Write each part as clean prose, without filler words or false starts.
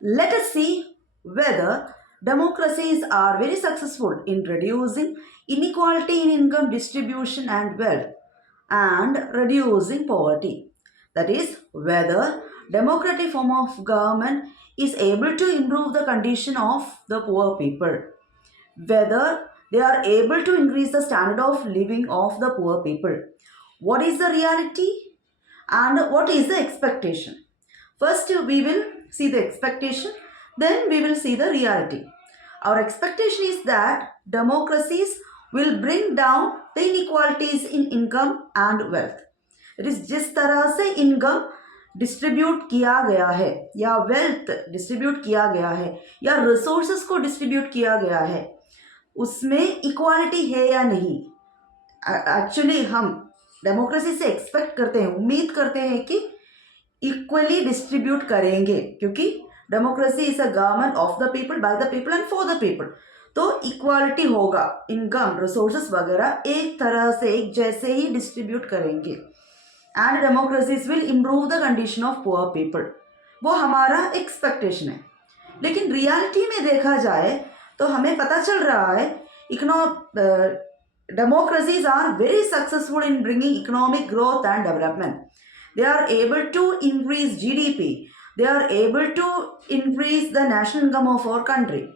Let us see whether democracies are very successful in reducing inequality in income distribution and wealth and reducing poverty. That is, whether democratic form of government is able to improve the condition of the poor people, whether they are able to increase the standard of living of the poor people. What is the reality and what is the expectation? First, we will see the expectation, then we will see the reality. Our expectation is that democracies will bring down the inequalities in income and wealth. It is जिस तरह से income distribute किया गया है या wealth distribute किया गया है या रिसोर्सेस को डिस्ट्रीब्यूट किया गया है उसमें इक्वालिटी है या नहीं. एक्चुअली हम डेमोक्रेसी से एक्सपेक्ट करते हैं, उम्मीद करते हैं कि इक्वली डिस्ट्रीब्यूट करेंगे क्योंकि democracy is a government of the people, by the people and for the people. तो इक्वालिटी होगा, इनकम रिसोर्सेस वगैरह एक तरह से एक जैसे ही डिस्ट्रीब्यूट करेंगे and democracies will improve the condition of poor people. वो हमारा एक्सपेक्टेशन है. लेकिन रियलिटी में देखा जाए तो हमें पता चल रहा है democracies are very successful in bringing economic growth and development. They are able to increase GDP. They are able to increase the national income of our country.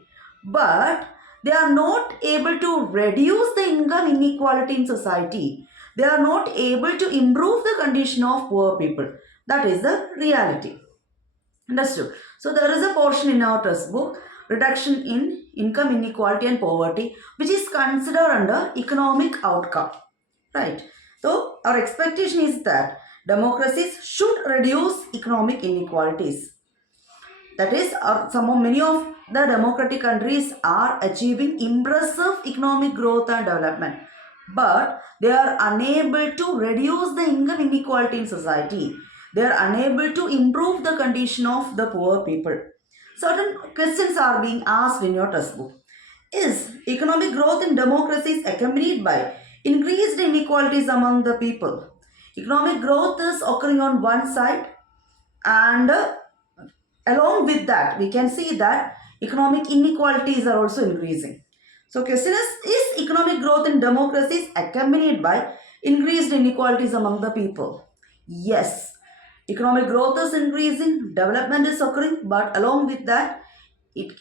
But they are not able to reduce the income inequality in society. They are not able to improve the condition of poor people. That is the reality. Understood? So there is a portion in our textbook, reduction in income inequality and poverty, which is considered under economic outcome. Right? So our expectation is that democracies should reduce economic inequalities. That is, many of the democratic countries are achieving impressive economic growth and development, but they are unable to reduce the income inequality in society. They are unable to improve the condition of the poor people. Certain questions are being asked in your textbook. Is economic growth in democracies accompanied by increased inequalities among the people? Economic growth is occurring on one side, and along with that we can see that economic inequalities are also increasing. So question is economic growth in democracies accompanied by increased inequalities among the people? Yes, economic growth is increasing, development is occurring, but along with that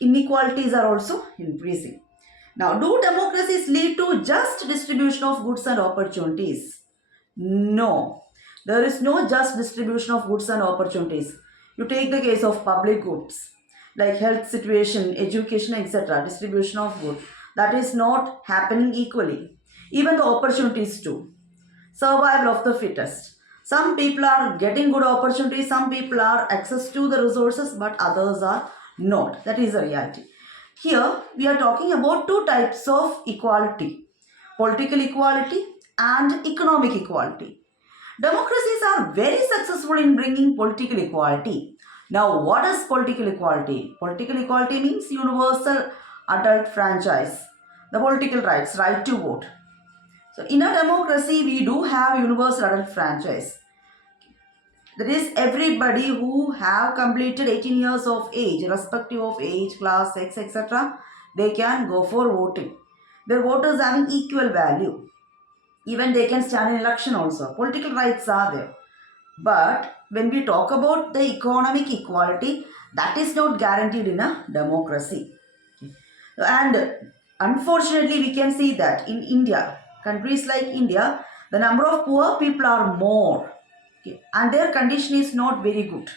inequalities are also increasing. Now, do democracies lead to just distribution of goods and opportunities? No, there is no just distribution of goods and opportunities. You take the case of public goods like health situation, education, etc. Distribution of goods, that is not happening equally. Even the opportunities too. Survival of the fittest. Some people are getting good opportunities, some people are access to the resources, but others are not. That is the reality. Here we are talking about two types of equality: political equality and economic equality. Democracies are very successful in bringing political equality. Now, what is political equality? Political equality means universal adult franchise, the political rights, right to vote. So, in a democracy, we do have universal adult franchise. That is, everybody who have completed 18 years of age, irrespective of age, class, sex, etc., they can go for voting. Their vote is having equal value. Even they can stand in election also. Political rights are there. But when we talk about the economic equality, that is not guaranteed in a democracy. And unfortunately, we can see that in India, countries like India, the number of poor people are more. Okay, and their condition is not very good.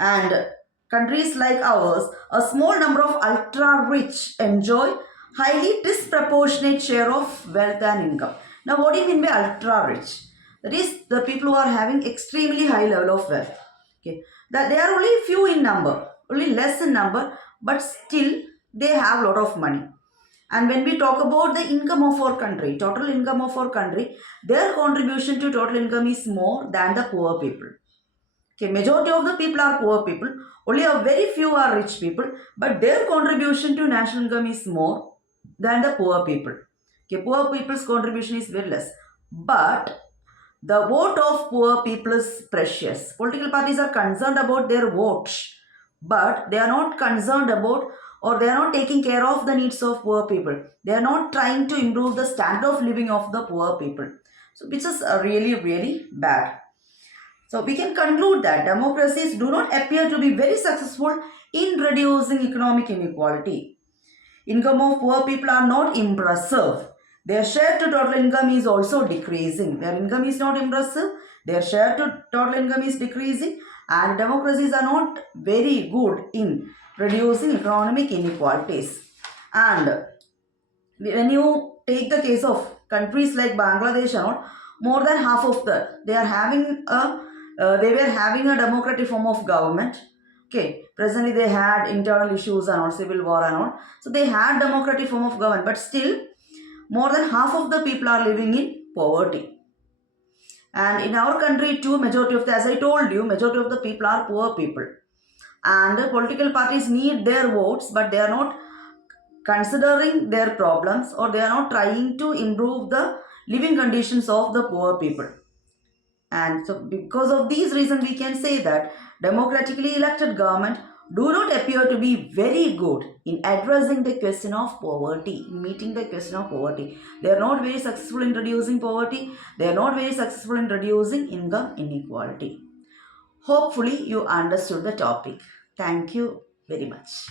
And countries like ours, a small number of ultra rich enjoy highly disproportionate share of wealth and income. Now, what do you mean by ultra rich? That is, the people who are having extremely high level of wealth. Okay, that they are only few in number, only less in number, but still they have a lot of money. And when we talk about the income of our country, total income of our country, their contribution to total income is more than the poor people. Okay, majority of the people are poor people, only a very few are rich people, but their contribution to national income is more than the poor people. Okay, poor people's contribution is very less, but the vote of poor people is precious. Political parties are concerned about their vote. but they are not concerned about, or they are not taking care of the needs of poor people. They are not trying to improve the standard of living of the poor people. So which is really, really bad. So we can conclude that democracies do not appear to be very successful in reducing economic inequality. Income of poor people are not impressive. Their share to total income is also decreasing. Their income is not impressive. Their share to total income is decreasing, and democracies are not very good in reducing economic inequalities. And when you take the case of countries like Bangladesh and all, more than half of they were having a democratic form of government. Okay, presently they had internal issues and all, civil war and all. So they had democratic form of government, but still more than half of the people are living in poverty. And in our country too, majority of the, as I told you, majority of the people are poor people. And political parties need their votes, but they are not considering their problems, or they are not trying to improve the living conditions of the poor people. And so because of these reasons, we can say that democratically elected government do not appear to be very good in addressing the question of poverty, in meeting the question of poverty. They are not very successful in reducing poverty. They are not very successful in reducing income inequality. Hopefully you understood the topic. Thank you very much.